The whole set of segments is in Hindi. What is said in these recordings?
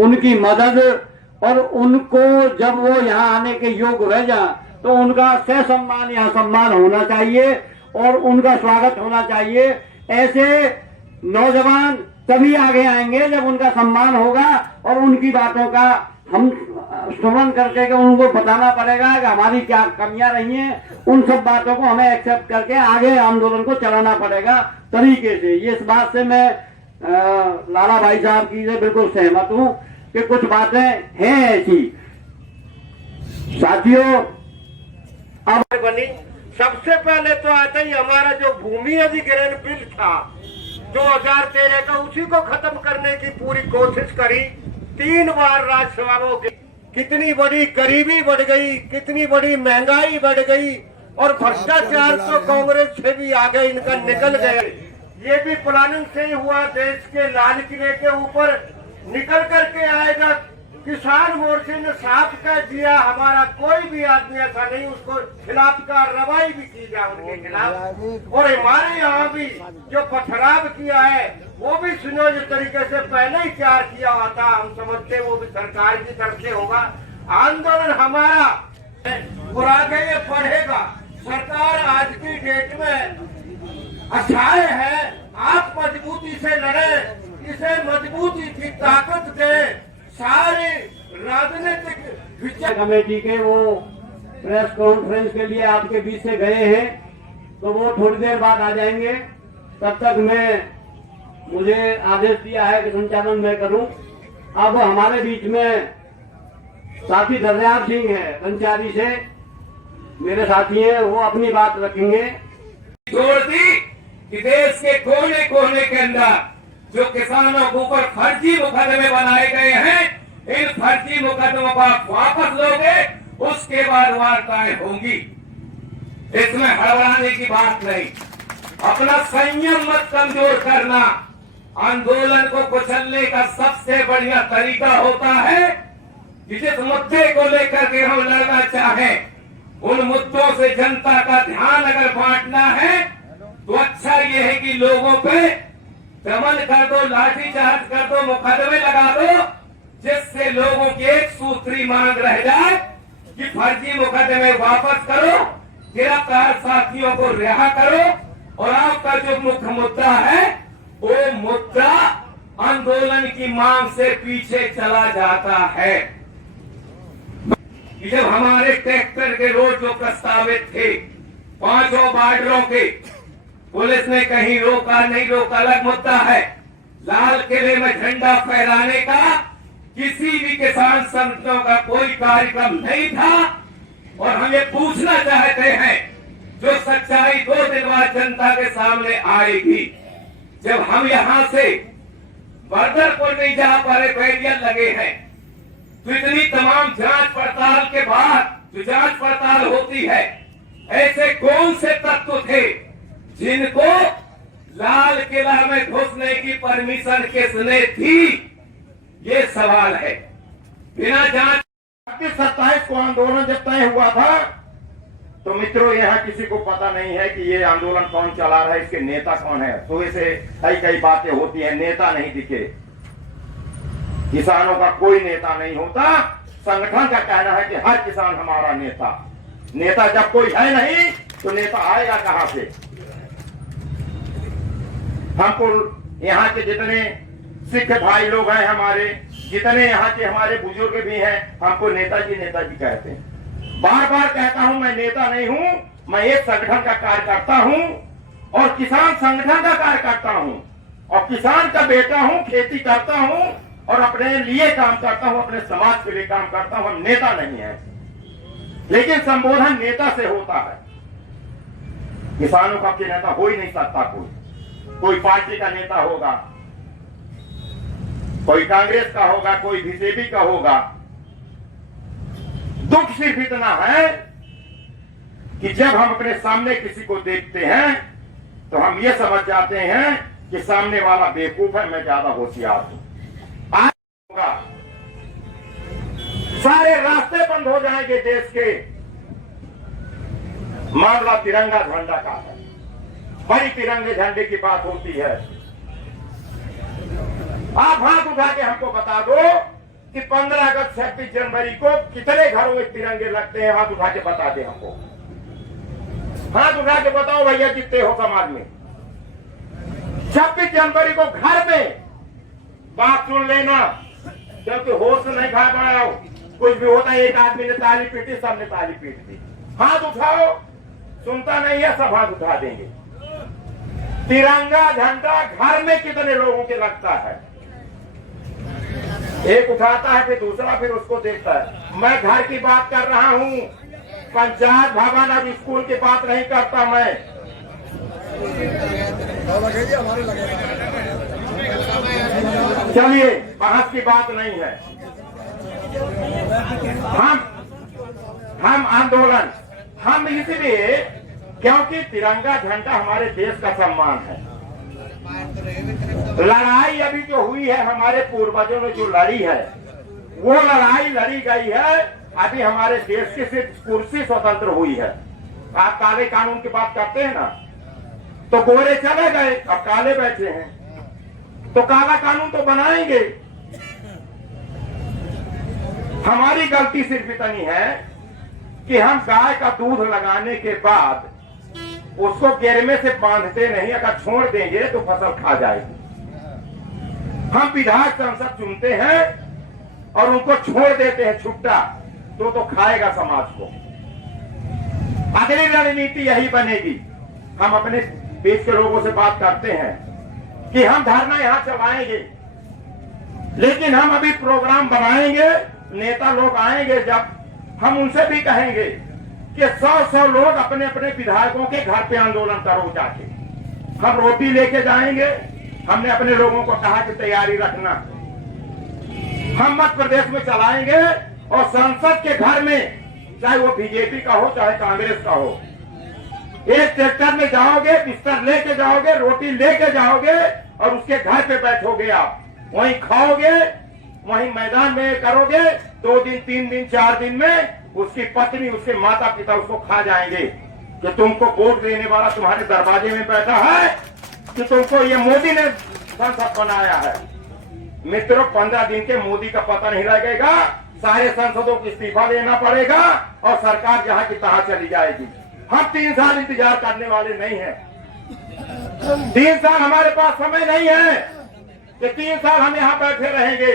उनकी मदद और उनको जब वो यहाँ आने के योग्य रह जाए तो उनका सह सम्मान यहाँ सम्मान होना चाहिए और उनका स्वागत होना चाहिए। ऐसे नौजवान तभी आगे आएंगे जब उनका सम्मान होगा और उनकी बातों का हम स्मरण करके उनको बताना पड़ेगा कि हमारी क्या कमियां रही हैं, उन सब बातों को हमें एक्सेप्ट करके आगे आंदोलन को चलाना पड़ेगा तरीके से। ये इस बात से मैं लाला भाई साहब की से बिल्कुल सहमत हूं कि कुछ बातें हैं ऐसी। साथियों, अब बनी सबसे पहले तो आता ही हमारा जो भूमि अधिग्रहण बिल था 2013 का, उसी को खत्म करने की पूरी कोशिश करी। 3 बार राज्यसभा में कितनी बड़ी गरीबी बढ़ गई, कितनी बड़ी महंगाई बढ़ गई और भ्रष्टाचार तो कांग्रेस से भी आगे इनका निकल गया। ये भी प्लानिंग से ही हुआ। देश के लाल किले के ऊपर निकल करके आएगा। किसान मोर्चे ने साफ कह दिया हमारा कोई भी आदमी ऐसा नहीं उसको खिलाफ कार्रवाई भी की जाए उनके खिलाफ। और हमारे यहाँ भी जो पथराव किया है वो भी सुनियोजित तरीके से पहले ही तैयार किया हुआ था। हम समझते वो भी सरकार की तरफ से होगा। आंदोलन हमारा और आगे ये बढ़ेगा। सरकार आज की डेट में असहाय है। आप मजबूती से लड़े, इसे मजबूती की ताकत दे। सारे राजनीतिक कमेटी के वो प्रेस कॉन्फ्रेंस के लिए आपके बीच से गए हैं, तो वो थोड़ी देर बाद आ जाएंगे। तब तक मुझे आदेश दिया है कि संचालन मैं करूं। अब हमारे बीच में साथी दरियार सिंह है पंचारी से, मेरे साथी हैं, वो अपनी बात रखेंगे। जोड़ दी कि देश के कोने कोने के अंदर जो किसानों के ऊपर फर्जी मुकदमे बनाए गए हैं, इन फर्जी मुकदमों को आप वापस लोगे, उसके बाद वार्ताएं होंगी। इसमें हड़बड़ाने की बात नहीं। अपना संयम मत कमजोर करना। आंदोलन को कुचलने का सबसे बढ़िया तरीका होता है कि जिस मुद्दे को लेकर के हम लड़ना चाहें उन मुद्दों से जनता का ध्यान अगर बांटना है तो अच्छा ये है कि लोगों पे दमन कर दो, लाठीचार्ज कर दो, मुकदमे लगा दो, जिससे लोगों की एक सूत्री मांग रह जाए कि फर्जी मुकदमे वापस करो, गिरफ्तार साथियों को रिहा करो। और आपका जो मुख्य मुद्दा है वो मुद्दा आंदोलन की मांग से पीछे चला जाता है। जब हमारे ट्रैक्टर के रोड जो प्रस्तावित थे 5 बॉर्डरों के, पुलिस ने कहीं रोका नहीं रोका अलग मुद्दा है। लाल किले में झंडा फहराने का किसी भी किसान संगठनों का कोई कार्यक्रम नहीं था। और हम ये पूछना चाहते हैं, जो सच्चाई 2 दिन बाद जनता के सामने आएगी, जब हम यहाँ से बर्दरपुर नहीं जा पा रहे, बैरियर लगे हैं, तो इतनी तमाम जांच पड़ताल के बाद जो जांच पड़ताल होती है, ऐसे कौन से तत्व थे जिनको लाल किला में घुसने की परमिशन किसने थी, ये सवाल है। बिना जांच 27 को आंदोलन जब तय हुआ था तो मित्रों यहाँ किसी को पता नहीं है कि ये आंदोलन कौन चला रहा है, इसके नेता कौन है। तो इसे कई बातें होती हैं, नेता नहीं दिखे, किसानों का कोई नेता नहीं होता। संगठन का कहना है कि हर किसान हमारा नेता। नेता जब कोई है नहीं तो नेता आएगा कहां से। हमको यहाँ के जितने सिख भाई लोग हैं, हमारे जितने यहाँ के हमारे बुजुर्ग भी हैं, हमको नेताजी नेताजी कहते हैं। बार बार कहता हूं मैं नेता नहीं हूं, मैं एक संगठन का कार्यकर्ता हूं और किसान संगठन का कार्यकर्ता हूं और किसान का बेटा हूं, खेती करता हूं और अपने लिए काम करता हूं, अपने समाज के लिए काम करता हूं। हम नेता नहीं है, लेकिन संबोधन नेता से होता है। किसानों का नेता हो ही नहीं सकता। कोई पार्टी का नेता होगा, कोई कांग्रेस का होगा, कोई बीजेपी का होगा। दुख सिर्फ इतना है कि जब हम अपने सामने किसी को देखते हैं तो हम ये समझ जाते हैं कि सामने वाला बेवकूफ है, मैं ज्यादा होशियार हूं। आज होगा, सारे रास्ते बंद हो जाएंगे देश के। मामला तिरंगा झंडा का है, बड़ी तिरंगे झंडे की बात होती है। आप हाथ उठा के हमको बता दो कि 15 अगस्त 26 जनवरी को कितने घरों में तिरंगे लगते हैं? हाथ उठा के बता दे हमको, हाथ उठा के बताओ भैया जितने हो समाज में। 26 जनवरी को घर में, बात सुन लेना, क्योंकि होश नहीं खा पाओ, कुछ भी होता है, एक आदमी ने ताली पीटी, सबने ताली पीट दी। हाथ उठाओ, सुनता नहीं है, सब हाथ उठा देंगे। तिरंगा झंडा घर में कितने लोगों के लगता है? एक उठाता है, फिर दूसरा, फिर उसको देखता है। मैं घर की बात कर रहा हूं, पंचायत भवन, अब स्कूल की बात नहीं करता मैं। चलिए, बहस की बात नहीं है। हम आंदोलन, हम इसलिए क्योंकि तिरंगा झंडा हमारे देश का सम्मान है। लड़ाई अभी जो हुई है, हमारे पूर्वजों ने जो लड़ी है, वो लड़ाई लड़ी गई है। अभी हमारे देश की सिर्फ कुर्सी स्वतंत्र हुई है। आप काले कानून की बात करते हैं ना, तो गोरे चले गए, अब काले बैठे हैं, तो काला कानून तो बनाएंगे। हमारी गलती सिर्फ इतनी है कि हम गाय का दूध लगाने के बाद उसको गेरमे से बांधते नहीं, अगर छोड़ देंगे तो फसल खा जाएगी। हम विधायक संसद चुनते हैं और उनको छोड़ देते हैं छुट्टा, तो खाएगा समाज को। अगली रणनीति यही बनेगी। हम अपने देश के लोगों से बात करते हैं कि हम धरना यहां चलाएंगे, लेकिन हम अभी प्रोग्राम बनाएंगे, नेता लोग आएंगे, जब हम उनसे भी कहेंगे कि 100 लोग अपने अपने विधायकों के घर पे आंदोलन करो जाके। हम रोटी लेके जाएंगे। हमने अपने लोगों को कहा कि तैयारी रखना। हम मध्य प्रदेश में चलाएंगे और संसद के घर में, चाहे वो बीजेपी का हो चाहे कांग्रेस का हो, एक ट्रैक्टर में जाओगे, बिस्तर लेके जाओगे, रोटी लेके जाओगे और उसके घर पे बैठोगे। आप वहीं खाओगे, वहीं मैदान में करोगे। 2 दिन 3 दिन 4 दिन में उसकी पत्नी, उसके माता पिता उसको खा जाएंगे कि तुमको वोट देने वाला तुम्हारे दरवाजे में बैठा है, कि तुमको ये मोदी ने संसद बनाया है। मित्रों, 15 दिन के मोदी का पता नहीं लगेगा। सारे सांसदों को इस्तीफा लेना पड़ेगा और सरकार जहां की तहां चली जाएगी। हम 3 साल इंतजार करने वाले नहीं हैं। 3 साल हमारे पास समय नहीं है कि 3 साल हम यहाँ बैठे रहेंगे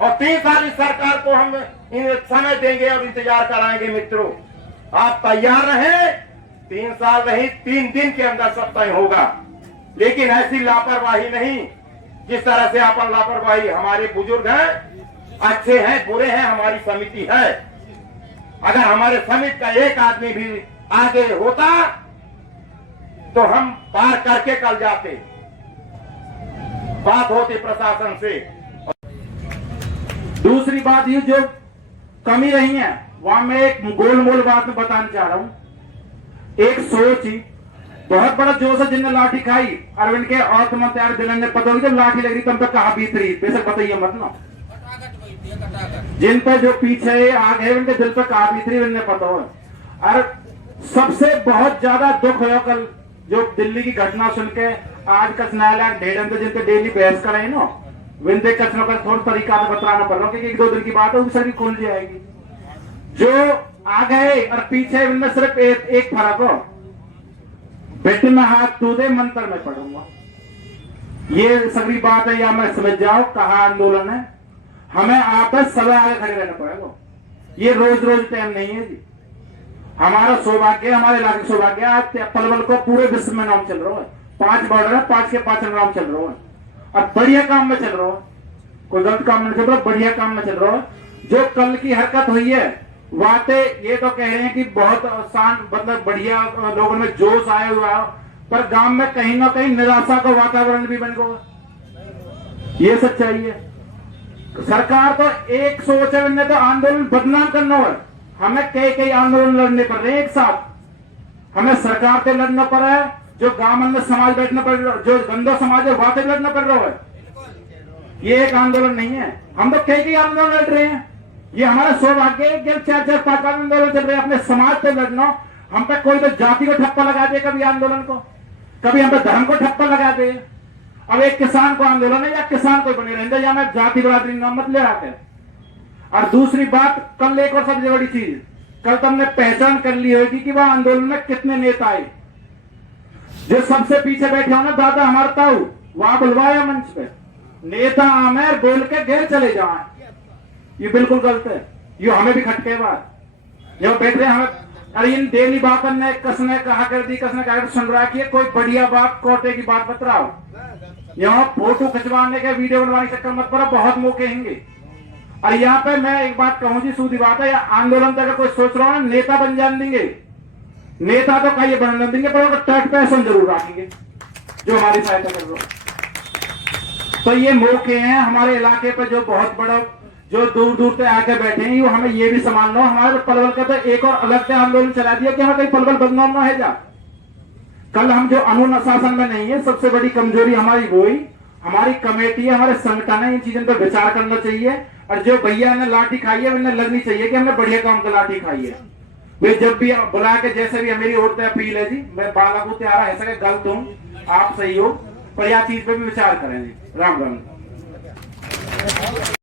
और 3 साल इस सरकार को हम समय देंगे और इंतजार कराएंगे। मित्रों, आप तैयार रहें। 3 साल नहीं, 3 दिन के अंदर सब तय होगा। लेकिन ऐसी लापरवाही नहीं जिस तरह से अपन लापरवाही। हमारे बुजुर्ग हैं, अच्छे हैं, बुरे हैं, हमारी समिति है। अगर हमारे समिति का एक आदमी भी आगे होता तो हम पार करके कल जाते। बात होती प्रशासन से। दूसरी बात ये जो कमी रही है, वहां मैं एक गोल मोल बात में बताना चाह रहा हूं। एक सोच ही बहुत बड़ा जोश है जिनने लाठी खाई। अरविंद के अर्थ मंत्री दिलन ने पता जब लाठी लग रही तब तक कहा बीत रही, बेशक बताइए मत ना। जिन पर जो पीछे आग है उनके दिल पर कहा बीत रही, उन्हें पता हो। और सबसे बहुत ज्यादा दुख हुआ कल जो दिल्ली की घटना सुन के। आज का न्यायालय 1.5 जिनके डेली बहस कराए ना, विंदे कचनों का थोड़ा तरीका से बतलाना पड़ रहा है, क्योंकि 1-2 दिन की बात है, वो सभी खुल जाएगी। जो आ गए और पीछे उनमें सिर्फ एक फर्क हो, बेटे में हाथ तू दे, मंत्र में पढ़ूंगा। ये सभी बात है, या मैं समझ जाओ कहा आंदोलन है। हमें आपस सदा आगे खड़े रहना पड़ेगा। ये रोज रोज टाइम नहीं है जी। हमारा सौभाग्य, हमारे इलाके का सौभाग्य, आज पलवल को पूरे विश्व में नाम चल रहा है। 5 बॉर्डर है, 5 के 5 नाम चल रहा है और बढ़िया काम में चल रहा है। कोई गलत काम नहीं चल रहा, बढ़िया काम में चल रहा है। जो कल की हरकत हुई है, बातें ये तो कह रहे हैं कि बहुत आसान, मतलब बढ़िया, लोगों में जोश आया हुआ, पर गांव में कहीं ना कहीं निराशा का वातावरण भी बन गया। ये सच्चाई है। सरकार तो एक सोच है, इन्हें तो आंदोलन बदनाम करना है। हमें कई आंदोलन लड़ने पड़ रहे हैं एक साथ। हमें सरकार से लड़ना पड़ रहा है, जो गांव में समाज बैठना पड़ रहा है, जो गंदा समाज है वहां से लड़ना पड़ रहा है। ये एक आंदोलन नहीं है। हम तो कई आंदोलन लड़ रहे हैं। ये हमारा सौभाग्य है कि 4-4, 5 आंदोलन चल रहे हैं अपने समाज से लड़ना। हम पे कोई तो जाति को ठप्पा लगा दे, कभी आंदोलन को, कभी हम पे धर्म को ठप्पा लगा दे। अब एक किसान को आंदोलन है, या किसान कोई बने रहते, या मैं जाति बरादरी नाम मत ले आते। और दूसरी बात, कल एक और सबसे बड़ी चीज, कल तुमने पहचान कर ली होगी कि वह आंदोलन में कितने नेता आए। जो सबसे पीछे बैठे हो ना दादा हमारे ताऊ, वहां बुलवाया मंच पे, नेता आमेर बोल के घेर चले जाए, ये बिल्कुल गलत है। ये हमें भी खटके बात जो बैठ रहे हमें, अरे इन डेली बात ने कसने कहा कर दी, कसने कहा सुन रहा कि कोई बढ़िया बात कोटे की बात बतराओ। यहाँ फोटो खिंचवाने के वीडियो बनवाने के चक्कर मत पड़ो, बहुत मौके होंगे। और यहाँ पे मैं एक बात कहूँ जी, सूधी बात है, आंदोलन तक अगर कोई सोच रहा हो ना नेता बन जान देंगे, नेता तो कहीं बन देंगे, पर टैक्स पैसा जरूर रखेंगे जो हमारी सहायता कर रहे हो। तो ये मौके हैं हमारे इलाके पे जो बहुत बड़ा, जो दूर दूर से आके बैठे हैं, ये हमें ये भी संभालना हो। हमारे पलवल का तो एक और अलग से आंदोलन चला दिया कि हमें कहीं पलवल बदनाम ना है जा। कल हम जो अनुशासन में नहीं है, सबसे बड़ी कमजोरी हमारी वो ही हमारी कमेटी है, हमारे संगठन है, इन चीजों पर विचार करना चाहिए। और जो भैया ने लाठी खाई है उन्हें लगनी चाहिए कि हमने बढ़िया काम का लाठी खाई है। वे जब भी बुला के, जैसे भी मेरी ओर से अपील है जी, मैं बाला को तैयार है, ऐसा गलत हूँ आप सही हो, पर यह चीज पे भी विचार करें जी। राम राम।